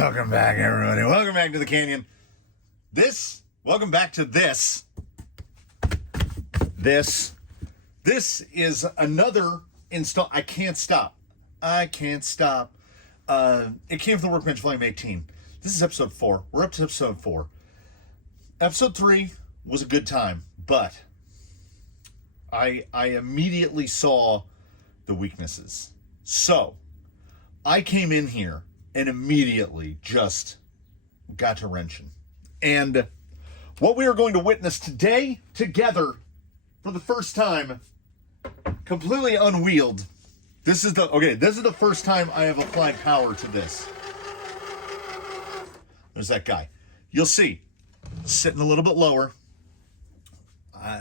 Welcome back, everybody. Welcome back to the canyon. Welcome back to this. This is another install. I can't stop. It came from the Workbench Vol.18. This is episode 4. We're up to episode 4. Episode 3 was a good time, but I immediately saw the weaknesses. So I came in here and immediately just got to wrenching. And what we are going to witness today together for the first time, completely unwheeled. This is the first time I have applied power to this. There's that guy. You'll see, sitting a little bit lower.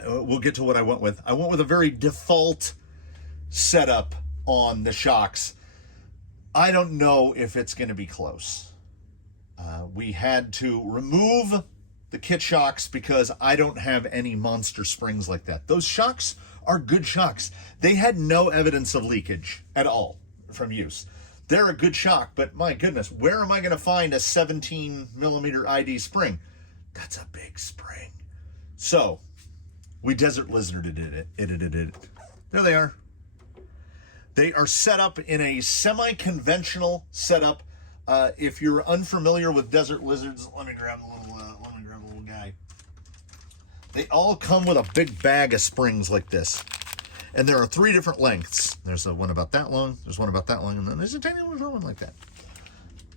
We'll get to what I went with. I went with a very default setup on the shocks. I don't know if it's going to be close. We had to remove the kit shocks because I don't have any monster springs like that. Those shocks are good shocks. They had no evidence of leakage at all from use. They're a good shock, but my goodness, where am I going to find a 17 millimeter ID spring? That's a big spring. So we desert lizarded it. There they are. They are set up in a semi-conventional setup. If you're unfamiliar with desert lizards, let me grab a little guy. They all come with a big bag of springs like this, and there are 3 different lengths. There's one about that long. There's one about that long, and then there's a tiny little one like that.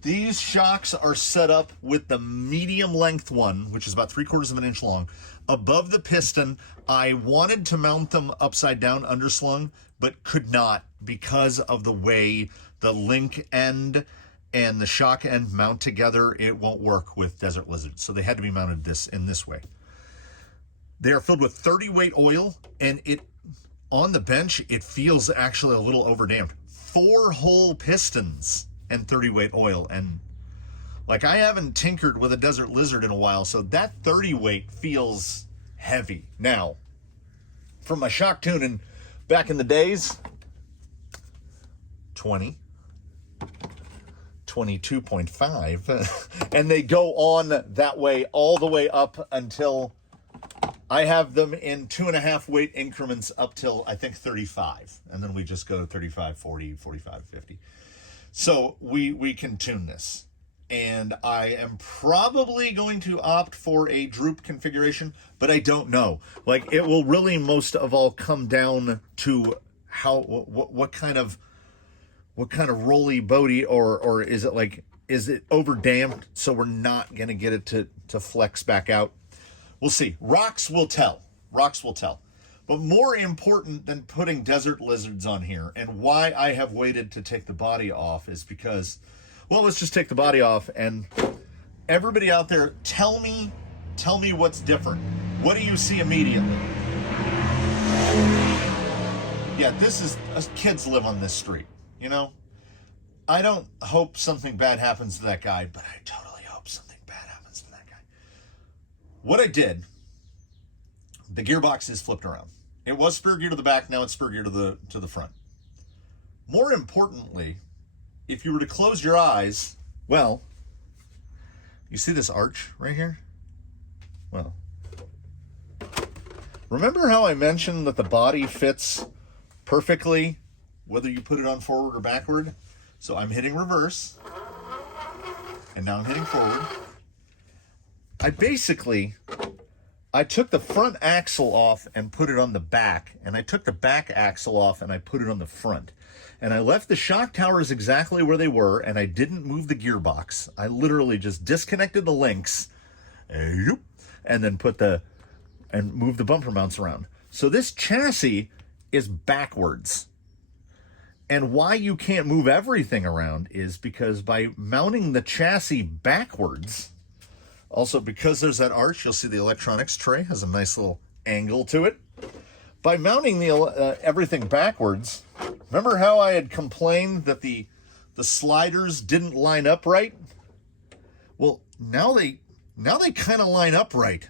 These shocks are set up with the medium length one, which is about 3/4 of an inch long, above the piston. I wanted to mount them upside down underslung, but could not because of the way the link end and the shock end mount together. It won't work with desert lizards, so they had to be mounted in this way. They are filled with 30 weight oil, and on the bench it feels actually a little overdamped. 4 hole pistons and 30 weight oil, and like I haven't tinkered with a desert lizard in a while, so that 30 weight feels heavy. Now, from my shock tuning back in the days, 20, 22.5, and they go on that way all the way up until I have them in 2.5 weight increments up till I think 35, and then we just go 35, 40, 45, 50. So we can tune this, and I am probably going to opt for a droop configuration, but I don't know. Like, it will really most of all come down to what kind of roly boaty, or is it over damped so we're not gonna get it to flex back out. We'll see. Rocks will tell. But more important than putting desert lizards on here, and why I have waited to take the body off, is because, well, let's just take the body off, and everybody out there, tell me what's different. What do you see immediately? Yeah, kids live on this street, you know? I don't hope something bad happens to that guy, but I totally hope something bad happens to that guy. What I did, the gearbox is flipped around. It was spur gear to the back, now it's spur gear to the front. More importantly, if you were to close your eyes, well, you see this arch right here? Well, remember how I mentioned that the body fits perfectly whether you put it on forward or backward? So I'm hitting reverse, and now I'm hitting forward. I took the front axle off and put it on the back, and I took the back axle off and I put it on the front. And I left the shock towers exactly where they were, and I didn't move the gearbox. I literally just disconnected the links, and then moved the bumper mounts around. So this chassis is backwards. And why you can't move everything around is because by mounting the chassis backwards, also because there's that arch, you'll see the electronics tray has a nice little angle to it. By mounting the everything backwards, remember how I had complained that the sliders didn't line up right? Well, now they kind of line up right.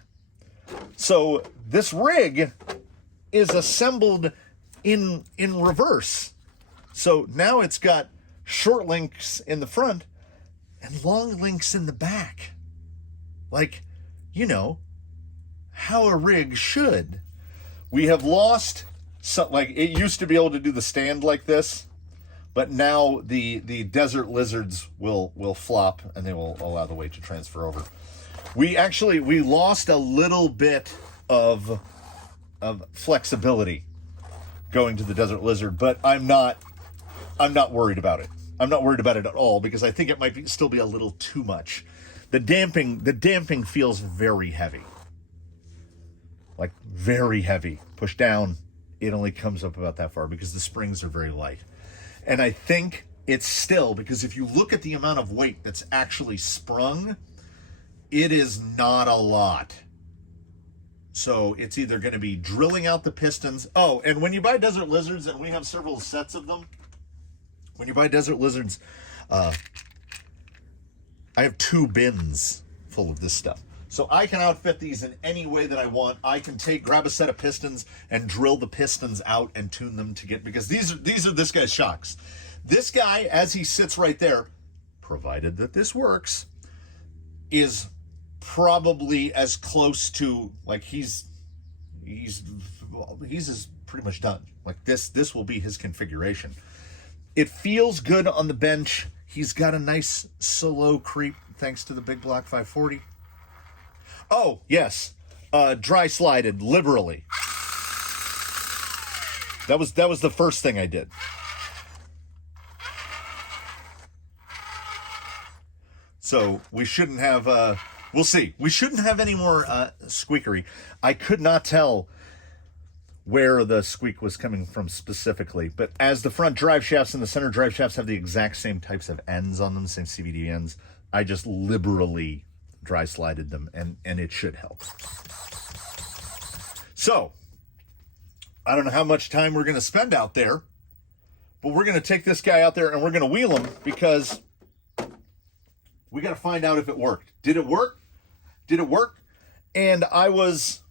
So this rig is assembled in reverse. So now it's got short links in the front and long links in the back. Like, you know, how a rig should. We have lost, like, it used to be able to do the stand like this, but now the desert lizards will flop and they will allow the weight to transfer over. We lost a little bit of flexibility going to the desert lizard, but I'm not worried about it. I'm not worried about it at all because I think it might still be a little too much. The damping feels very heavy. Like very heavy. Push down, it only comes up about that far because the springs are very light. And I think it's still, because if you look at the amount of weight that's actually sprung, it is not a lot. So it's either going to be drilling out the pistons. Oh, and when you buy desert lizards, and we have several sets of them, when you buy desert lizards, I have 2 bins full of this stuff. So I can outfit these in any way that I want. I can grab a set of pistons and drill the pistons out and tune them to get, because these are this guy's shocks. This guy, as he sits right there, provided that this works, is probably as close to, like, he's pretty much done. Like this will be his configuration. It feels good on the bench. He's got a nice slow creep thanks to the big block 540. Oh, yes. Dry slided liberally. That was the first thing I did. So we shouldn't have, we'll see. We shouldn't have any more squeakery. I could not tell where the squeak was coming from specifically, but as the front drive shafts and the center drive shafts have the exact same types of ends on them, same CVD ends, I just liberally dry slided them, and it should help. So, I don't know how much time we're going to spend out there, but we're going to take this guy out there and we're going to wheel him because we got to find out if it worked. Did it work? Did it work? And I was,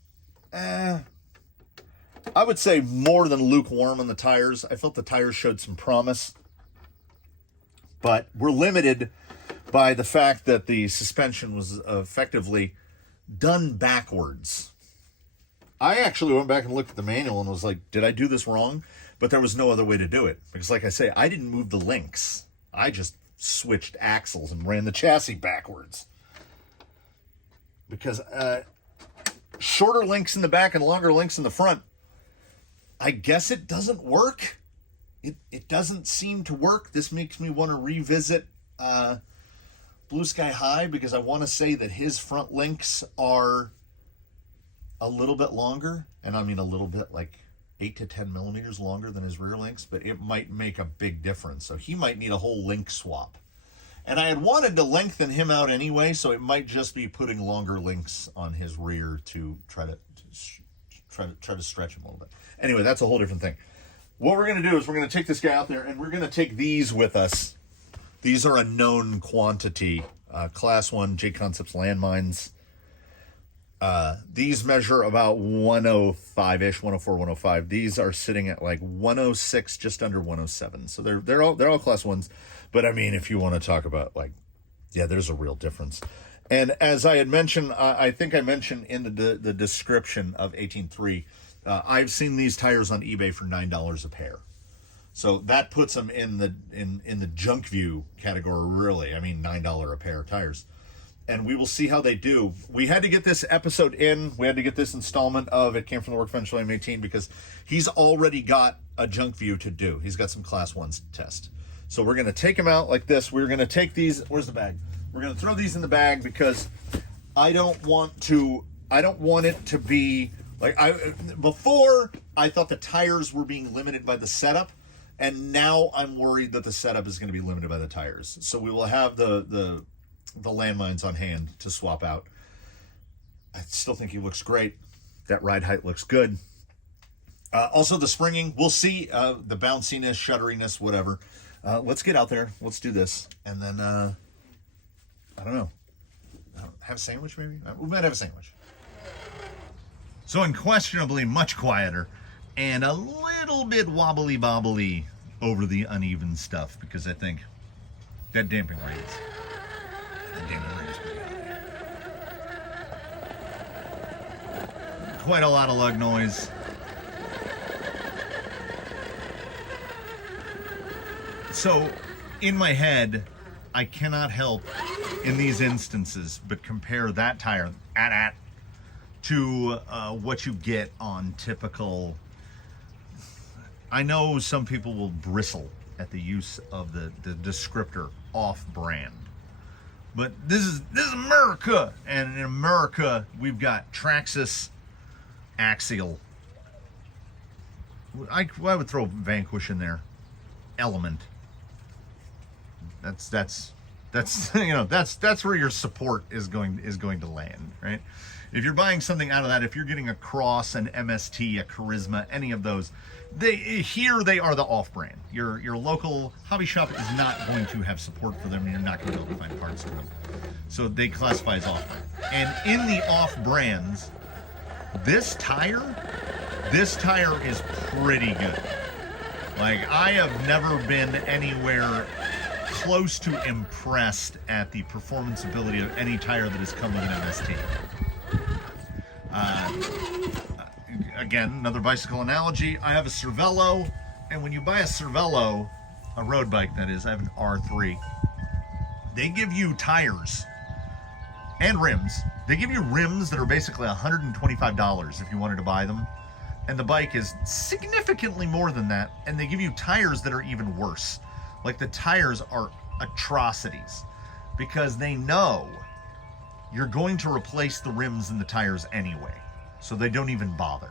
I would say more than lukewarm on the tires. I felt the tires showed some promise, but we're limited by the fact that the suspension was effectively done backwards. I actually went back and looked at the manual and was like, did I do this wrong? But there was no other way to do it. Because like I say, I didn't move the links. I just switched axles and ran the chassis backwards. Because shorter links in the back and longer links in the front, I guess it doesn't work. It doesn't seem to work. This makes me want to revisit Blue Sky High, because I want to say that his front links are a little bit longer, and I mean a little bit, like 8 to 10 millimeters longer than his rear links, but it might make a big difference. So he might need a whole link swap. And I had wanted to lengthen him out anyway, so it might just be putting longer links on his rear to try to stretch him a little bit. Anyway, that's a whole different thing. What we're going to do is we're going to take this guy out there, and we're going to take these with us. These are a known quantity. Class 1 J-Concepts landmines. These measure about 105-ish, 104, 105. These are sitting at like 106, just under 107. So they're all Class 1s. But I mean, if you want to talk about, like, yeah, there's a real difference. And as I had mentioned, I think I mentioned in the description of 18.3, I've seen these tires on eBay for $9 a pair. So that puts them in the junk view category, really. I mean, $9 a pair of tires. And we will see how they do. We had to get this episode in. We had to get this installment of It Came From the Workbench Vol.18 because he's already got a junk view to do. He's got some Class 1s to test. So we're going to take them out like this. We're going to take these. Where's the bag? We're going to throw these in the bag because I don't want it to be like before I thought the tires were being limited by the setup. And now I'm worried that the setup is going to be limited by the tires. So we will have the landmines on hand to swap out. I still think he looks great. That ride height looks good. Also the springing, we'll see the bounciness, shudderiness, whatever. Let's get out there. Let's do this. And then, I don't know. Have a sandwich maybe? We might have a sandwich. So unquestionably much quieter and a little bit wobbly-bobbly over the uneven stuff because I think that damping rates. Damn it, just put it out there. Quite a lot of lug noise. So, in my head, I cannot help in these instances but compare that tire to what you get on typical. I know some people will bristle at the use of the descriptor off-brand, but this is America, and in America we've got Traxxas Axial. I would throw Vanquish in there. Element. That's you know, that's where your support is going to land, right? If you're buying something out of that, if you're getting a Cross, an MST, a Charisma, any of those, they are the off-brand. Your local hobby shop is not going to have support for them, and you're not going to be able to find parts for them. So they classify as off-brand. And in the off-brands, this tire is pretty good. Like, I have never been anywhere close to impressed at the performance ability of any tire that has come with an MST. Again, another bicycle analogy. I have a Cervelo, and when you buy a Cervelo, a road bike that is, I have an R3, they give you tires and rims. They give you rims that are basically $125 if you wanted to buy them. And the bike is significantly more than that, and they give you tires that are even worse. Like, the tires are atrocities because they know you're going to replace the rims and the tires anyway, so they don't even bother.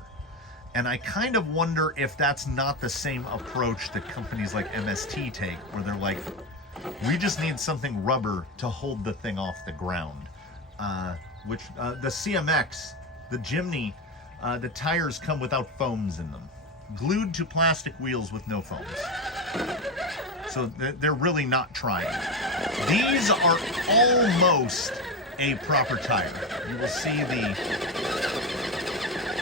And I kind of wonder if that's not the same approach that companies like MST take, where they're like, we just need something rubber to hold the thing off the ground. The CMX, the Jimny, the tires come without foams in them, glued to plastic wheels with no foams. So they're really not trying. These are almost a proper tire. You will see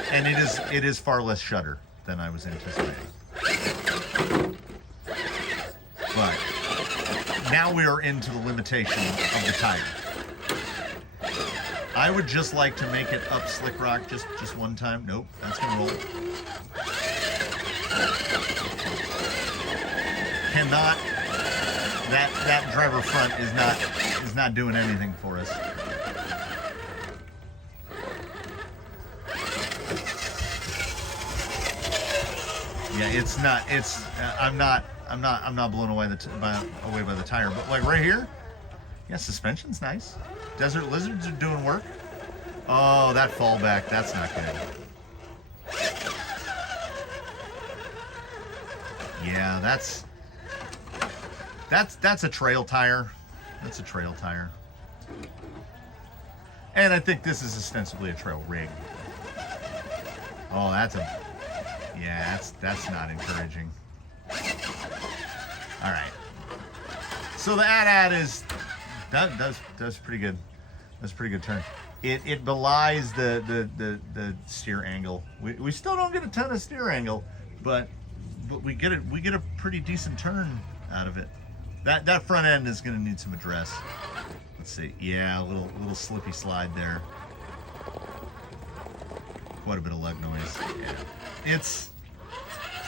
and it is far less shudder than I was anticipating. But now we are into the limitation of the tire. I would just like to make it up Slick Rock just one time. Nope, that's gonna roll. Cannot. That driver front is not doing anything for us. Yeah, it's not. It's I'm not blown away by the tire, but like right here, yeah, suspension's nice. Desert Lizards are doing work. Oh, that fallback, that's not good. Yeah, that's a trail tire. That's a trail tire. And I think this is ostensibly a trail rig. Oh, that's not encouraging. All right. So the AT-AT does pretty good. That's a pretty good turn. It belies the steer angle. We still don't get a ton of steer angle, but we get a pretty decent turn out of it. That front end is going to need some address. Let's see. Yeah, a little slippy slide there. Quite a bit of lug noise. Yeah. It's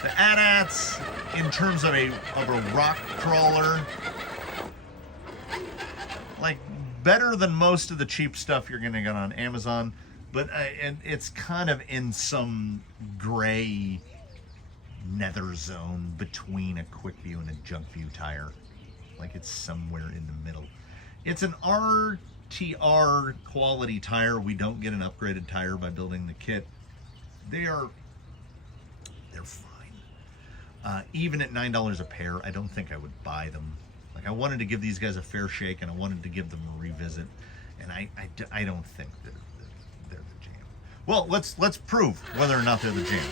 the AT-ATs in terms of a rock crawler, like, better than most of the cheap stuff you're gonna get on Amazon, but and it's kind of in some gray nether zone between a quick view and a junk view tire. Like, it's somewhere in the middle. It's an RTR quality tire. We don't get an upgraded tire by building the kit. They're fine. Even at $9 a pair, I don't think I would buy them. Like, I wanted to give these guys a fair shake, and I wanted to give them a revisit, and I don't think they're the jam. Well, let's prove whether or not they're the jam.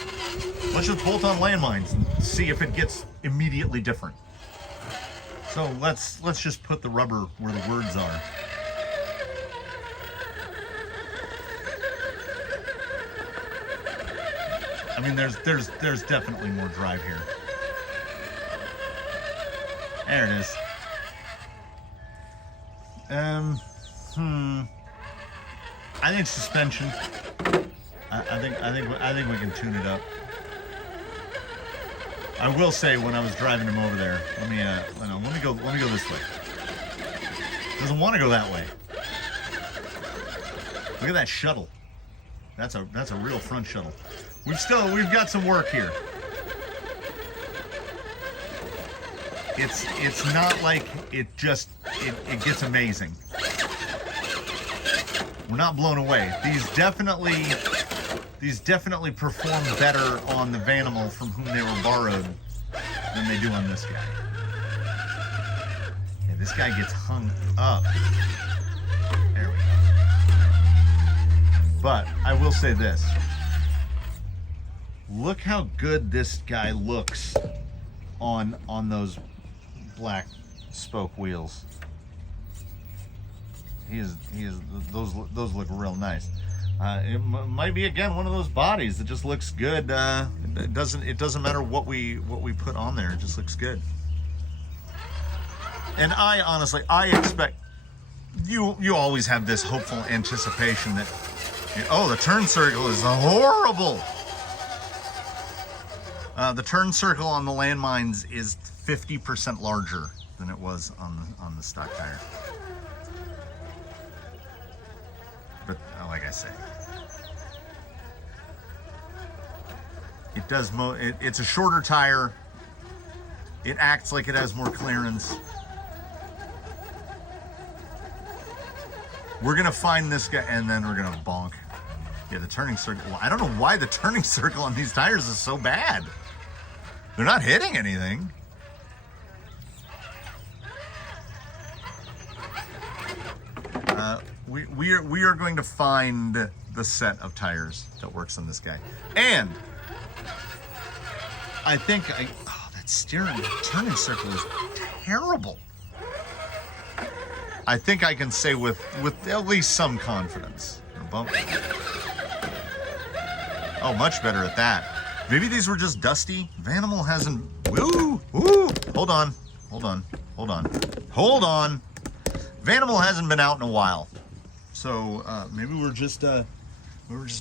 Let's just bolt on landmines and see if it gets immediately different. So let's just put the rubber where the words are. I mean, there's definitely more drive here. There it is. I think suspension. I think we can tune it up. I will say, when I was driving him over there, let me go this way. Doesn't want to go that way. Look at that shuttle. That's a real front shuttle. We've got some work here. It's not like it gets amazing. We're not blown away. These definitely perform better on the Vanimal from whom they were borrowed than they do on this guy. Yeah, this guy gets hung up. There we go. But I will say this. Look how good this guy looks on those black spoke wheels. Those look real nice. It might be, again, one of those bodies that just looks good. It doesn't matter what we put on there. It just looks good. And I honestly expect you always have this hopeful anticipation that, oh, the turn circle is horrible. The turn circle on the landmines is 50% larger than it was on the stock tire. But like I say, it does it's a shorter tire. It acts like it has more clearance. We're gonna find this guy, and then we're gonna bonk. Yeah, the turning circle. Well, I don't know why the turning circle on these tires is so bad. They're not hitting anything. We are going to find the set of tires that works on this guy. And I think that turning circle is terrible. I think I can say with at least some confidence. Bump. Oh, much better at that. Maybe these were just dusty. Vanimal hasn't. Woo! Hold on. Vanimal hasn't been out in a while, so maybe we're just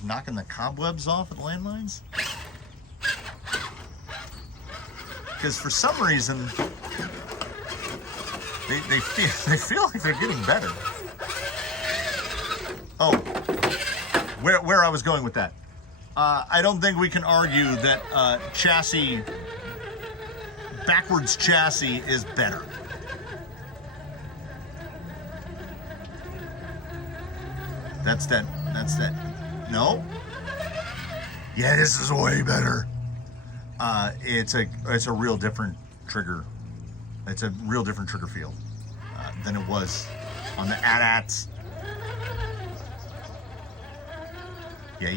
knocking the cobwebs off at the landmines. Because for some reason they feel like they're getting better. Oh, where I was going with that. I don't think we can argue that backwards chassis is better. That's that. No. Yeah, this is way better. It's a real different trigger. It's a real different trigger feel than it was on the AT-ATs. Yeah,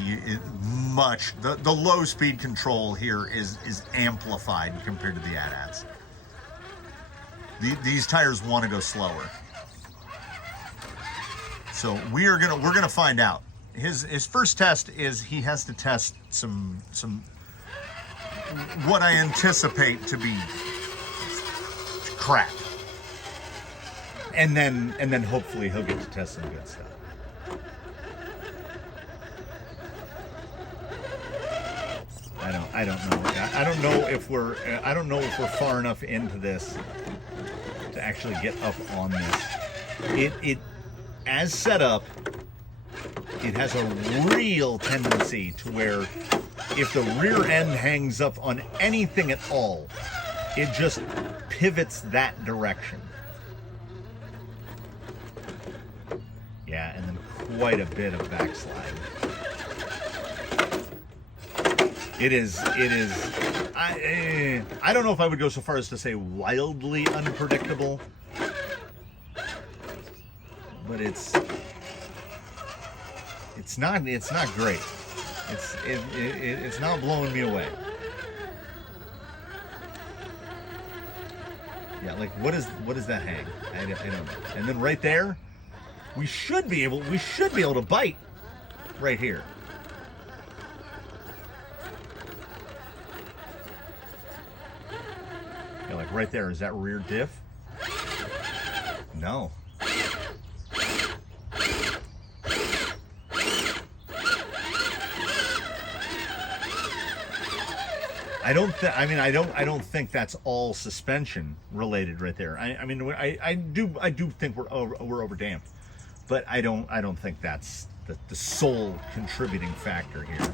the low speed control here is amplified compared to the AT-ATs. These tires want to go slower. So we're gonna find out. His first test is he has to test some what I anticipate to be crap, and then hopefully he'll get to test some good stuff. I don't know. I don't know if we're far enough into this to actually get up on this. It as set up, it has a real tendency to where if the rear end hangs up on anything at all, it just pivots that direction. Yeah, and then quite a bit of backslide. It is. I don't know if I would go so far as to say wildly unpredictable, but it's not great. It's not blowing me away. Yeah, like what is that hang? I don't know. And then right there, we should be able to bite right here. Yeah, like right there. Is that rear diff? No. I don't think that's all suspension related right there. I do think we're over damped, but I don't think that's the sole contributing factor here.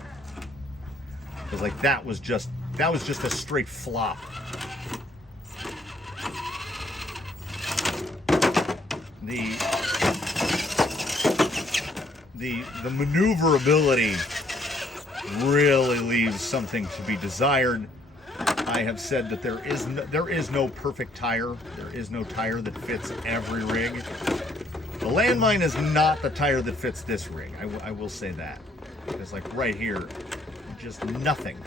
Because like that was just a straight flop. The maneuverability really leaves something to be desired. I have said that there is no perfect tire. There is no tire that fits every rig. The landmine is not the tire that fits this rig. I will say that. Because like right here, just nothing.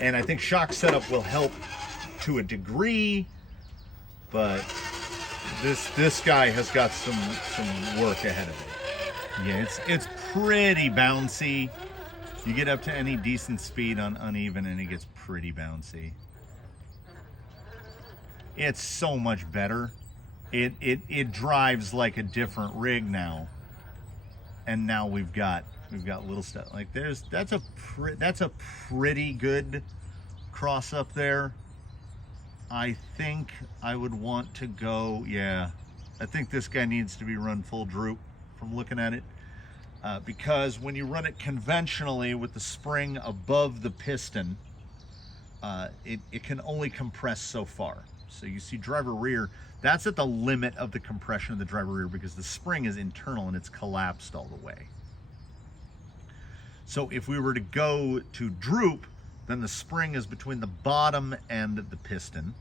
And I think shock setup will help to a degree, but this guy has got some work ahead of it. Yeah, it's pretty bouncy. You get up to any decent speed on uneven and it gets pretty bouncy. It's so much better. It drives like a different rig now. And now we've got little stuff like that's a pretty good cross up there. I think I would want to go, yeah, I think this guy needs to be run full droop from looking at it. Because when you run it conventionally with the spring above the piston, it can only compress so far. So you see driver rear, that's at the limit of the compression of the driver rear because the spring is internal and it's collapsed all the way. So if we were to go to droop, then the spring is between the bottom and the piston,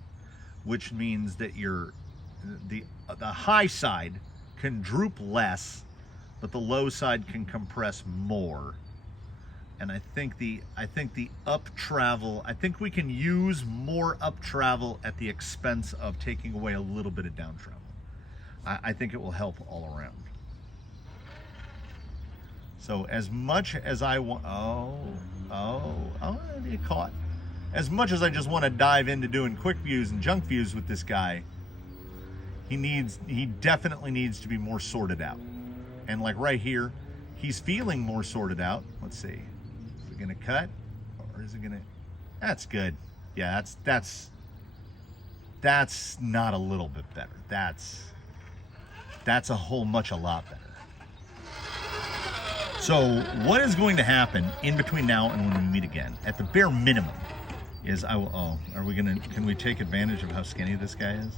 which means that the high side can droop less, but the low side can compress more. And I think the up travel, I think we can use more up travel at the expense of taking away a little bit of down travel. I think it will help all around. So as much as I want, you caught. As much as I just want to dive into doing quick views and junk views with this guy, he definitely needs to be more sorted out. And like right here, he's feeling more sorted out. Let's see, is it gonna cut or is it gonna? That's good. Yeah, that's not a little bit better. That's a lot better. So what is going to happen in between now and when we meet again, at the bare minimum, is can we take advantage of how skinny this guy is?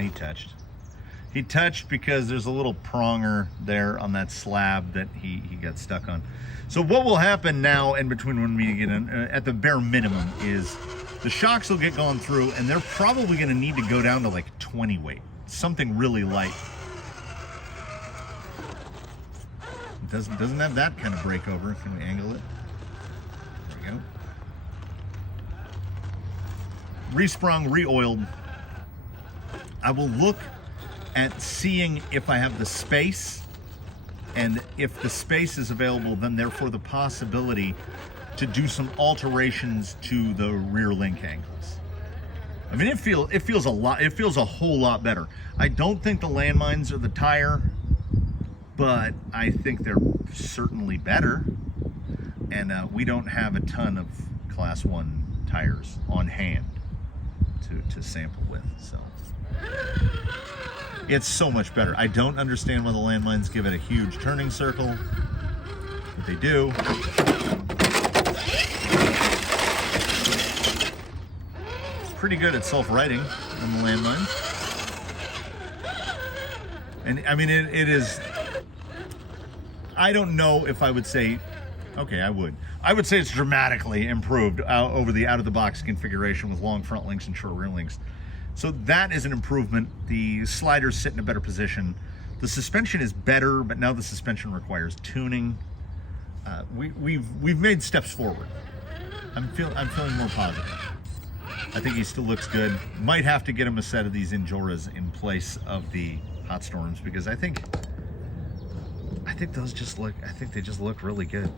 He touched. He touched because there's a little pronger there on that slab that he got stuck on. So what will happen now in between when we get in, at the bare minimum, is the shocks will get gone through and they're probably going to need to go down to like 20 weight. Something really light. It doesn't have that kind of breakover. Can we angle it? There we go. Resprung, re-oiled. I will look at seeing if I have the space, and if the space is available, then therefore the possibility to do some alterations to the rear link angles. I mean, it feels a whole lot better. I don't think the landmines are the tire, but I think they're certainly better. And we don't have a ton of Class 1 tires on hand to sample with, so it's so much better. I don't understand why the landmines give it a huge turning circle, but they do. Pretty good at self-righting on the landmines. And I mean, it is, I don't know if I would say, okay, I would say it's dramatically improved over the out-of-the-box configuration with long front links and short rear links. So that is an improvement. The sliders sit in a better position. The suspension is better, but now the suspension requires tuning. We've made steps forward. I'm feeling more positive. I think he still looks good. Might have to get him a set of these Injoras in place of the Hot Storms, because I think those just look, they just look really good.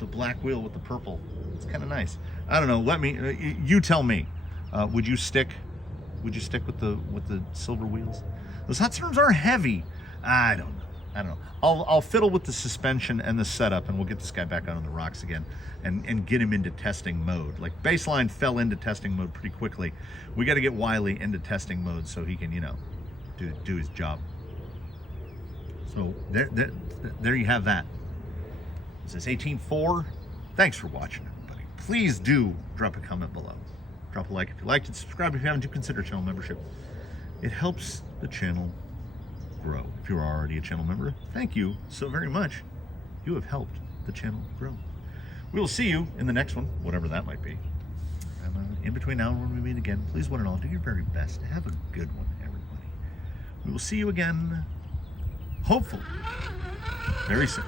The black wheel with the purple, it's kind of nice. I don't know, you tell me. Would you stick with the silver wheels? Those Hot Storms are heavy. I don't know. I'll fiddle with the suspension and the setup, and we'll get this guy back out on the rocks again and get him into testing mode. Like, Baseline fell into testing mode pretty quickly. We got to get Wiley into testing mode so he can, you know, do his job. So there you have that. This is 18.4. Thanks for watching, everybody. Please do drop a comment below. Drop a like if you liked it. Subscribe if you haven't. Do consider channel membership. It helps the channel grow. If you're already a channel member, thank you so very much. You have helped the channel grow. We will see you in the next one, whatever that might be. And in between now and when we meet again, please, one and all, do your very best. Have a good one, everybody. We will see you again, hopefully, very soon.